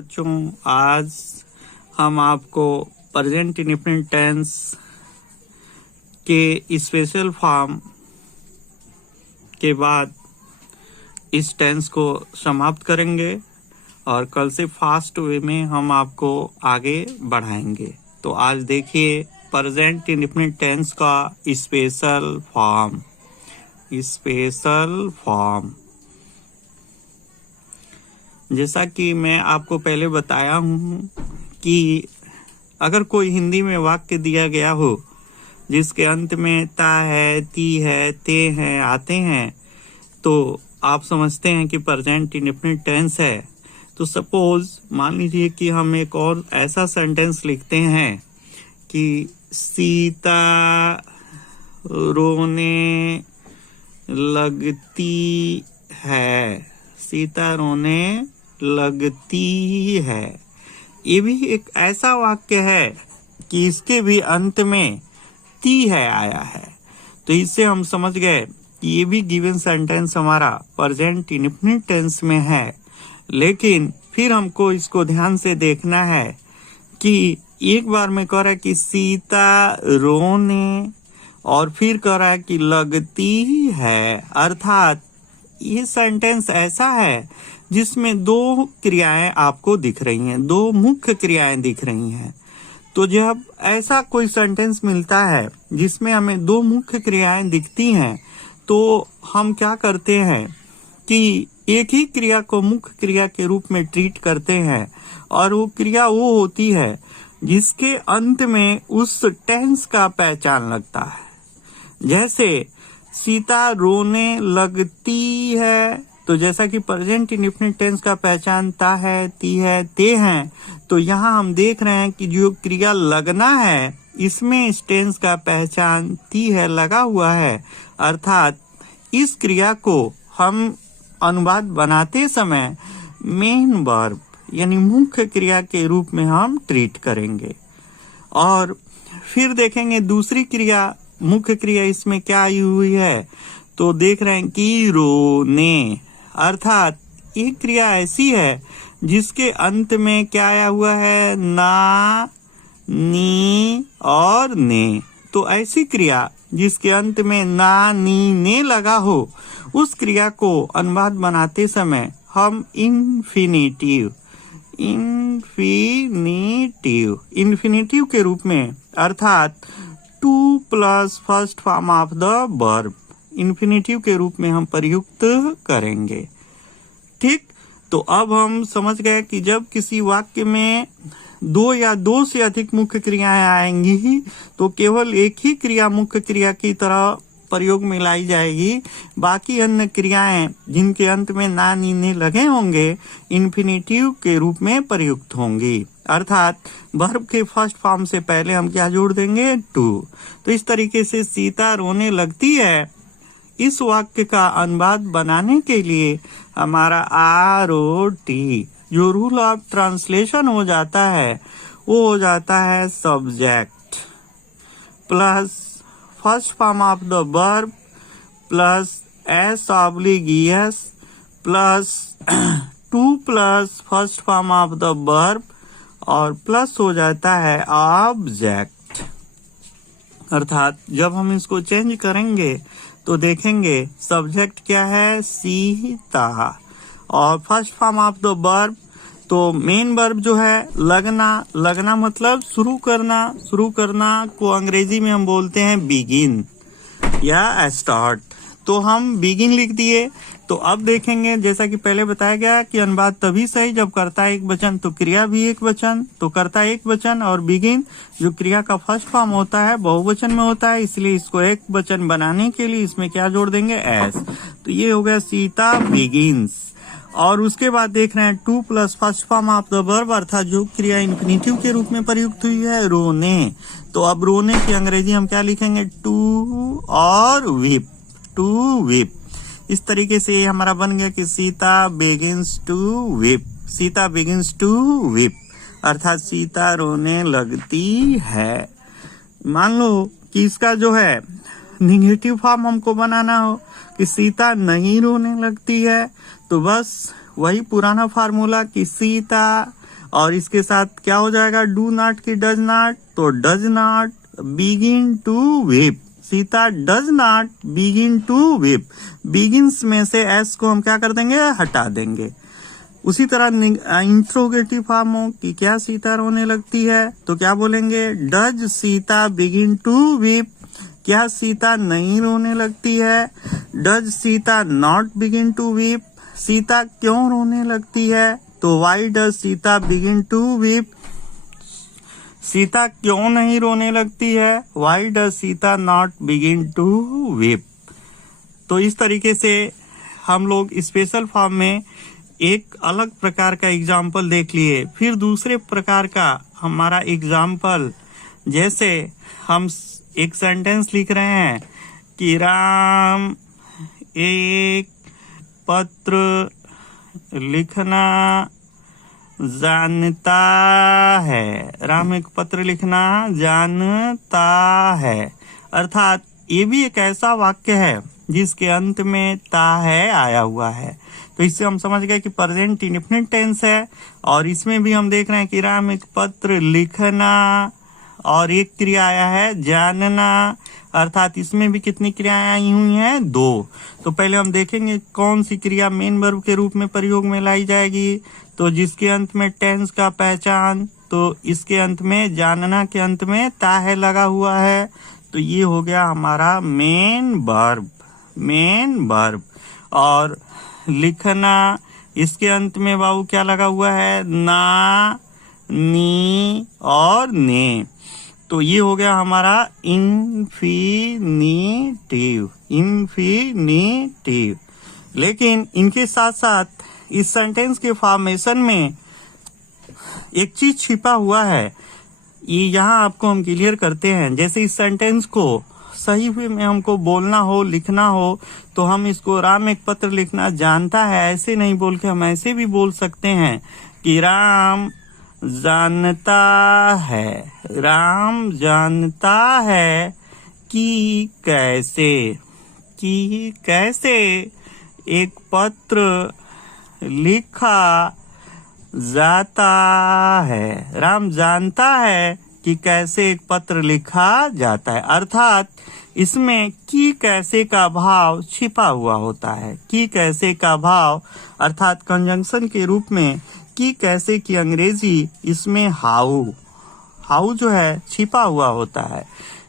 बच्चों, आज हम आपको प्रेजेंट इंडेफिनिट टेंस के स्पेशल फॉर्म के बाद इस टेंस को समाप्त करेंगे और कल से फास्ट वे में हम आपको आगे बढ़ाएंगे। तो आज देखिए प्रेजेंट इंडेफिनिट टेंस का स्पेशल फॉर्म। जैसा कि मैं आपको पहले बताया हूँ कि अगर कोई हिंदी में वाक्य दिया गया हो जिसके अंत में ता है, ती है, ते हैं आते हैं, तो आप समझते हैं कि प्रेजेंट इंडेफिनिट टेंस है। तो सपोज मान लीजिए कि हम एक और ऐसा सेंटेंस लिखते हैं कि सीता रोने लगती है। सीता रोने लगती है। ये भी एक ऐसा वाक्य है कि इसके भी अंत में ती है आया है। तो इससे हम समझ गए कि ये भी गिवन सेंटेंस हमारा प्रेजेंट इंडेफिनिट टेंस में है। लेकिन फिर हमको इसको ध्यान से देखना है कि एक बार में कह रहा है कि सीता रोने और फिर कह रहा है कि लगती है, अर्थात ये सेंटेंस ऐसा है जिसमें दो क्रियाएं आपको दिख रही हैं, दो मुख्य क्रियाएं दिख रही हैं। तो जब ऐसा कोई सेंटेंस मिलता है जिसमें हमें दो मुख्य क्रियाएं दिखती हैं, तो हम क्या करते हैं कि एक ही क्रिया को मुख्य क्रिया के रूप में ट्रीट करते हैं और वो क्रिया वो होती है जिसके अंत में उस टेंस का पहचान लगता है। जैसे सीता रोने लगती है, तो जैसा कि प्रेजेंट इंडेफिनिट टेंस का पहचान ता है, ती है, ते हैं, तो यहाँ हम देख रहे हैं कि जो क्रिया लगना है इसमें इस टेंस का पहचान ती है लगा हुआ है। अर्थात इस क्रिया को हम अनुवाद बनाते समय मेन वर्ब यानी मुख्य क्रिया के रूप में हम ट्रीट करेंगे। और फिर देखेंगे दूसरी क्रिया, मुख्य क्रिया इसमें क्या आई हुई है, तो देख रहे हैं कि रोने, अर्थात एक क्रिया ऐसी है जिसके अंत में क्या आया हुआ है, ना, नी और ने। तो ऐसी क्रिया जिसके अंत में ना, नी, ने लगा हो, उस क्रिया को अनुवाद बनाते समय हम इन्फिनिटिव के रूप में, अर्थात two plus first form of the verb, infinitive के रूप में हम प्रयुक्त करेंगे। ठीक, तो अब हम समझ गए कि जब किसी वाक्य में दो या दो से अधिक मुख्य क्रियाएं आएंगी तो केवल एक ही क्रिया मुख्य क्रिया की तरह प्रयोग में लाई जाएगी। बाकी अन्य क्रियाएं जिनके अंत में ना, नी, ने लगे होंगे इन्फिनिटिव के रूप में प्रयुक्त होंगी। अर्थात वर्ब के फर्स्ट फॉर्म से पहले हम क्या जोड़ देंगे, टू। तो इस तरीके से सीता रोने लगती है, इस वाक्य का अनुवाद बनाने के लिए हमारा ROT जो रूल ऑफ ट्रांसलेशन हो जाता है वो हो जाता है subject plus first form of the verb plus S/ES plus 2 plus first form of the verb और प्लस हो जाता है ऑब्जेक्ट। अर्थात जब हम इसको चेंज करेंगे तो देखेंगे सब्जेक्ट क्या है, सीता, और first form of the verb, तो मेन वर्ब जो है लगना मतलब शुरू करना को अंग्रेजी में हम बोलते हैं बिगिन या स्टार्ट। तो हम बिगिन लिख दिए। तो अब देखेंगे जैसा कि पहले बताया गया कि अनुवाद तभी सही जब कर्ता एक वचन तो क्रिया भी एक वचन, तो कर्ता एक वचन और बिगिन जो क्रिया का फर्स्ट फॉर्म होता है बहुवचन में होता है, इसलिए इसको एक वचन बनाने के लिए इसमें क्या जोड़ देंगे, एस। तो ये हो गया सीता बिगिन्स। और उसके बाद देख रहे हैं 2 plus first form of the verb, अर्थात जो क्रिया इन्फिनिटिव के रूप में प्रयुक्त हुई है, रोने। तो अब रोने की अंग्रेजी हम क्या लिखेंगे, टू और विप, टू विप। इस तरीके से हमारा बन गया कि Sita begins to weep, Sita begins to weep, अर्थात सीता रोने लगती है। मान लो कि इसका जो है निगेटिव फॉर्म हमको बनाना हो कि सीता नहीं रोने लगती है, तो बस वही पुराना फार्मूला कि सीता और इसके साथ क्या हो जाएगा, डू नॉट की डज नॉट, तो does not begin to weep, Sita does not begin to weep, begins में से एस को हम क्या कर देंगे, हटा देंगे। उसी तरह इंट्रोगेटिव फॉर्म हो कि क्या सीता रोने लगती है, तो क्या बोलेंगे, does Sita begin to weep, क्या सीता नहीं रोने लगती है, does Sita not begin to weep, Sita क्यों रोने लगती है, तो why does Sita begin to weep, Sita क्यों नहीं रोने लगती है, why does Sita not begin to weep. तो इस तरीके से हम लोग स्पेशल फॉर्म में एक अलग प्रकार का एग्जाम्पल देख लिए। फिर दूसरे प्रकार का हमारा एग्जाम्पल, जैसे हम एक सेंटेंस लिख रहे हैं कि राम एक पत्र लिखना जानता है, राम एक पत्र लिखना जानता है, अर्थात ये भी एक ऐसा वाक्य है जिसके अंत में ता है आया हुआ है। तो इससे हम समझ गए कि प्रेजेंट इंडेफिनिट टेंस है। और इसमें भी हम देख रहे हैं कि राम एक पत्र लिखना और एक क्रिया आया है जानना, अर्थात इसमें भी कितनी क्रियाएं आई हुई हैं, 2। तो पहले हम देखेंगे कौन सी क्रिया मेन वर्ब के रूप में प्रयोग में लाई जाएगी, तो जिसके अंत में टेंस का पहचान, तो इसके अंत में जानना के अंत में ता है लगा हुआ है, तो ये हो गया हमारा मेन वर्ब, मेन वर्ब। और लिखना, इसके अंत में बाबू क्या लगा हुआ है, ना, नी और ने, तो ये हो गया हमारा इन्फिनिटिव, इन्फिनिटिव। लेकिन इनके साथ साथ इस सेंटेंस के फॉर्मेशन में एक चीज छिपा हुआ है, ये यहाँ आपको हम क्लियर करते हैं। जैसे इस सेंटेंस को सही वे में हमको बोलना हो, लिखना हो, तो हम इसको राम एक पत्र लिखना जानता है ऐसे नहीं बोल के हम ऐसे भी बोल सकते हैं कि राम जानता है, राम जानता है कि कैसे एक पत्र लिखा जाता है, राम जानता है कि कैसे एक पत्र लिखा जाता है, अर्थात इसमें कि कैसे का भाव छिपा हुआ होता है। कि कैसे का भाव अर्थात कंजंक्शन के रूप में कि कैसे की अंग्रेजी, इसमें हाउ जो है छिपा हुआ होता है।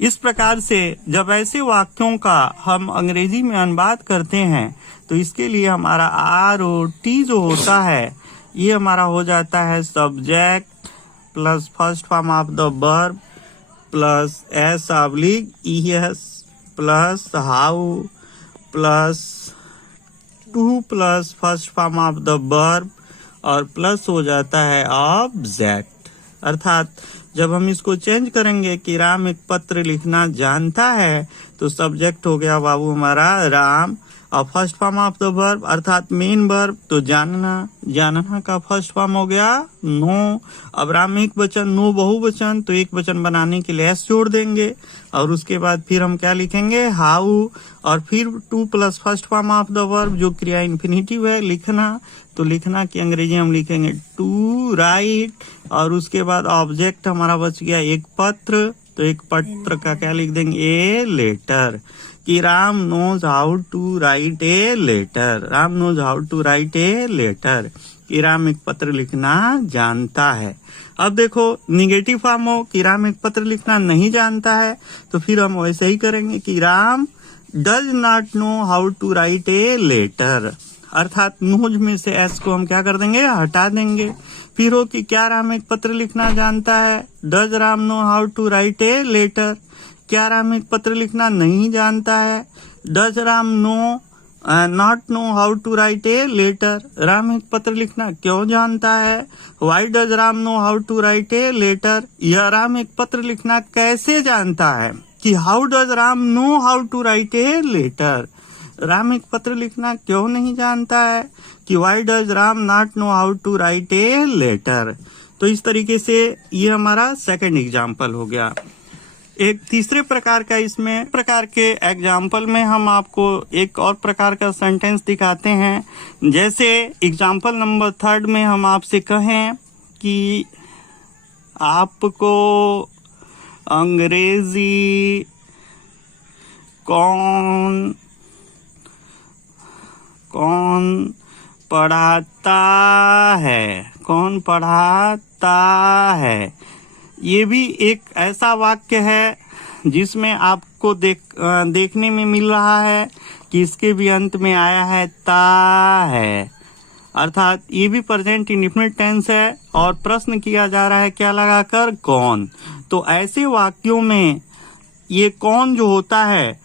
इस प्रकार से जब ऐसे वाक्यों का हम अंग्रेजी में अनुवाद करते हैं तो इसके लिए हमारा ROT जो होता है ये हमारा हो जाता है subject plus first form of the verb plus S/ES plus how plus two plus first form of the verb और प्लस हो जाता है ऑब्जेक्ट। अर्थात जब हम इसको चेंज करेंगे कि राम एक पत्र लिखना जानता है तो सब्जेक्ट हो गया बाबू हमारा राम और first form of the verb अर्थात मेन वर्ब तो जानना का फर्स्ट फॉर्म हो गया नो। अब राम एक वचन, नो बहुवचन, तो एक वचन बनाने के लिए एस जोड़ देंगे और उसके बाद फिर हम क्या लिखेंगे हाउ और फिर two plus first form of the verb जो क्रिया इन्फिनिटिव है लिखना, तो लिखना की अंग्रेजी हम लिखेंगे टू राइट और उसके बाद ऑब्जेक्ट हमारा बच गया एक पत्र, तो एक पत्र का क्या लिख देंगे ए लेटर कि Ram knows how to write a letter, Ram knows how to write a letter कि राम एक पत्र लिखना जानता है। अब देखो निगेटिव फॉर्म हो कि राम एक पत्र लिखना नहीं जानता है तो फिर हम वैसे ही करेंगे कि Ram does not know how to write a letter अर्थात नोज में से एस को हम क्या कर देंगे हटा देंगे। फिर हो कि क्या राम एक पत्र लिखना जानता है, does Ram know how to write a letter, क्या राम एक पत्र लिखना नहीं जानता है, does Ram know not know how to write a letter, Ram एक पत्र लिखना क्यों जानता है, why does Ram know how to write a letter, यह राम एक पत्र लिखना कैसे जानता है कि how does Ram know how to write a letter, Ram एक पत्र लिखना क्यों नहीं जानता है कि why does Ram not know how to write a letter. तो इस तरीके से ये हमारा सेकंड एग्जाम्पल हो गया। एक तीसरे प्रकार का इसमें प्रकार के एग्जाम्पल में हम आपको एक और प्रकार का सेंटेंस दिखाते हैं। जैसे एग्जाम्पल नंबर 3 में हम आपसे कहें कि आपको अंग्रेजी कौन पढ़ाता है, कौन पढ़ाता है। ये भी एक ऐसा वाक्य है जिसमें आपको देखने में मिल रहा है कि इसके भी अंत में आया है ता है, अर्थात ये भी प्रेजेंट इंडेफिनिट टेंस है और प्रश्न किया जा रहा है क्या लगाकर, कौन। तो ऐसे वाक्यों में ये कौन जो होता है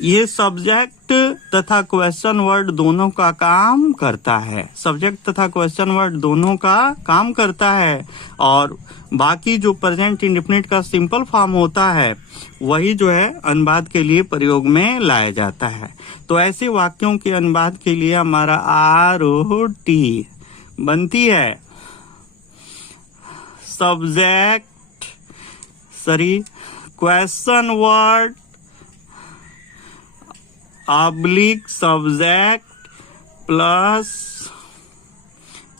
ये सब्जेक्ट तथा क्वेश्चन वर्ड दोनों का काम करता है, सब्जेक्ट तथा क्वेश्चन वर्ड दोनों का काम करता है। और बाकी जो प्रेजेंट इंडेफिनिट का सिंपल फॉर्म होता है वही जो है अनुवाद के लिए प्रयोग में लाया जाता है। तो ऐसे वाक्यों के अनुवाद के लिए हमारा ROT बनती है question word oblique subject plus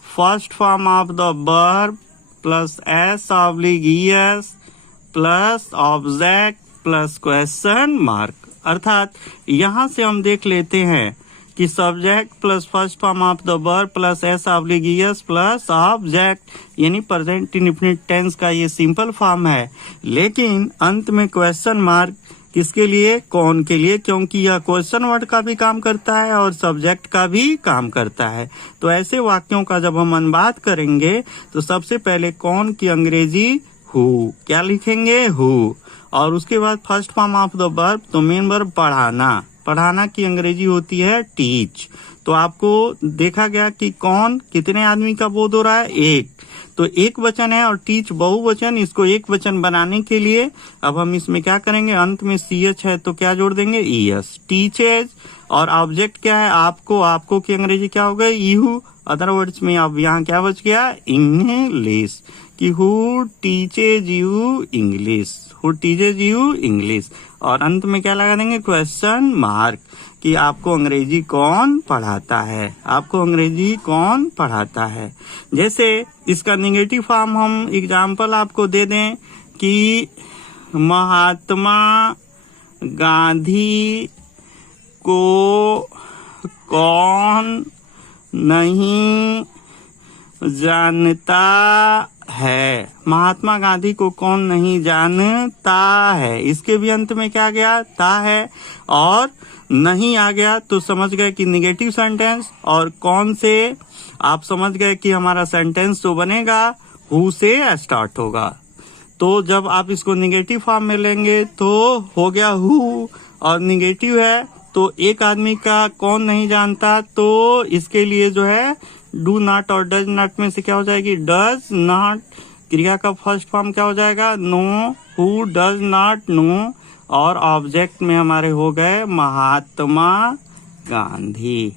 first form of the verb plus S/ES plus object plus question mark. अर्थात यहाँ से हम देख लेते हैं कि subject plus first form of the verb plus S/ES plus object यानी प्रेजेंट इंडेफिनिट टेंस का ये सिंपल फॉर्म है, लेकिन अंत में क्वेश्चन मार्क किसके लिए, कौन के लिए, क्योंकि यह क्वेश्चन वर्ड का भी काम करता है और सब्जेक्ट का भी काम करता है। तो ऐसे वाक्यों का जब हम अनुवाद करेंगे तो सबसे पहले कौन की अंग्रेजी हु, क्या लिखेंगे हु, और उसके बाद first form of the verb तो मेन वर्ब पढ़ाना, पढ़ाना की अंग्रेजी होती है टीच। तो आपको देखा गया कि कौन कितने आदमी का बोध हो रहा है, एक, तो एक वचन है और टीच बहुवचन, इसको एक वचन बनाने के लिए अब हम इसमें क्या करेंगे, अंत में CH है तो क्या जोड़ देंगे ES, टीचेज। और ऑब्जेक्ट क्या है, आपको की अंग्रेजी क्या हो गई यू, अदर वर्ड्स में अब यहाँ क्या बच गया इंग्लिश, कि who teaches you English, who teaches you English. और अंत में क्या लगा देंगे क्वेश्चन मार्क, कि आपको अंग्रेजी कौन पढ़ाता है, आपको अंग्रेजी कौन पढ़ाता है। जैसे इसका नेगेटिव फॉर्म हम एग्जाम्पल आपको दे दें कि महात्मा गांधी को कौन नहीं जानता है, महात्मा गांधी को कौन नहीं जानता है। इसके भी अंत में क्या गया, ता है और नहीं आ गया तो समझ गए कि निगेटिव सेंटेंस, और कौन से आप समझ गए कि हमारा सेंटेंस जो बनेगा हु से स्टार्ट होगा। तो जब आप इसको निगेटिव फॉर्म में लेंगे तो हो गया हु, और निगेटिव है तो एक आदमी का कौन नहीं जानता, तो इसके लिए जो है डू नॉट और डज नॉट में से क्या हो जाएगी, डज नॉट। क्रिया का फर्स्ट फॉर्म क्या हो जाएगा, know, who does not know, और ऑब्जेक्ट में हमारे हो गए Mahatma Gandhi,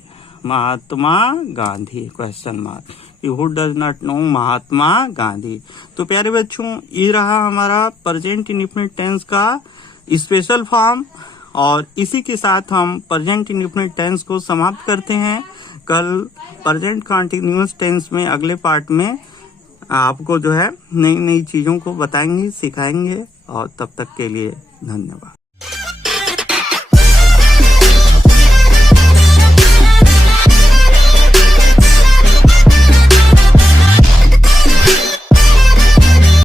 Mahatma Gandhi question mark, who does not know Mahatma Gandhi. तो प्यारे बच्चों ये रहा हमारा प्रेजेंट इंडेफिनिट टेंस का स्पेशल फॉर्म, और इसी के साथ हम प्रेजेंट इंडेफिनिट टेंस को समाप्त करते हैं। कल प्रेजेंट कंटीन्यूअस टेंस में अगले पार्ट में आपको जो है नई नई चीजों को बताएंगे, सिखाएंगे, और तब तक के लिए धन्यवाद।